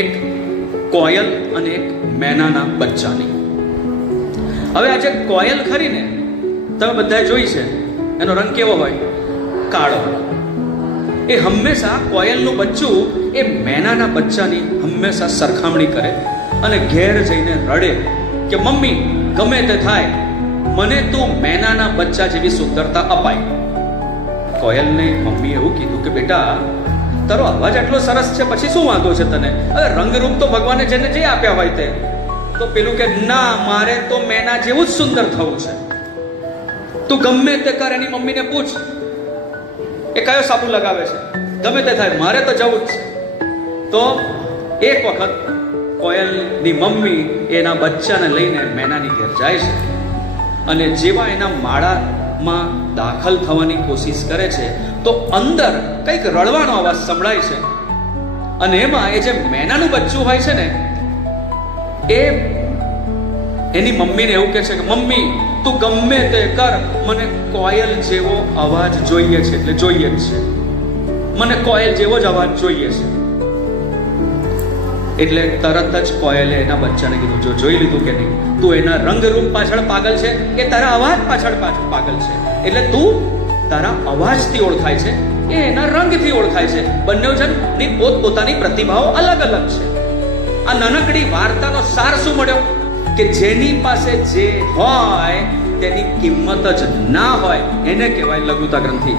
એક કોયલ અને એક મેનાના બચ્ચાની. હવે આજે કોયલ ખરીને તમે બધાએ જોઈ છે, એનો રંગ કેવો હોય? કાળો. એ હંમેશા કોયલનું બચ્ચું એ મેનાના બચ્ચાની હંમેશા સરખામણી કરે અને ઘેર જઈને રડે કે મમ્મી ગમે તે થાય, મને તું મેનાના બચ્ચા જેવી સુંદરતા અપાય. કોયલને મમ્મીએ એવું કીધું કે બેટા, તારો અવાજ આટલો સરસ છે, પછી શું વાંધો છે તને? હવે રંગરૂપ તો ભગવાને જેને જે આપ્યા હોય તે. તો પેલું કે ના, મારે તો મેના જેવું જ સુંદર થવું છે. તું ગમે તે કર, એની મમ્મીને પૂછ એ કયો સાબુ લગાવે છે, ગમે તે થાય, મારે તો જવું જ છે. તો એક વખત કોયલની મમ્મી એના બચ્ચાને લઈને મેનાની ઘેર જાય છે અને જેવા એના માળામાં દાખલ થવાની કોશિશ કરે છે તો અંદર કંઈક રડવાનો અવાજ સંભળાય છે. અને એમાં એ જે મેનાનું બચ્ચું હોય છે ને, એ એની મમ્મીને એવું કહે છે કે મમ્મી તું ગમે તે કર, મને કોયલ જેવો અવાજ જોઈએ છે, એટલે જોઈએ જ છે, મને કોયલ જેવો જ અવાજ જોઈએ છે. એટલે તરત જ કોયલે એના બચ્ચાને કીધું, જો જોઈ લીધું કે નહીં, તું એના રંગરૂપ પાછળ પાગલ છે કે તારા અવાજ પાછળ પાગલ છે? એટલે તું તારા અવાજથી ઓળખાય છે, એ એના રંગથી ઓળખાય છે. બંને જણની પોતપોતાની પ્રતિભાઓ અલગ અલગ છે. આ નાનકડી વાર્તાનો સાર શું મળ્યો? કે જેની પાસે જે હોય તેની કિંમત જ ના હોય એને કહેવાય લઘુતા ગ્રંથિ.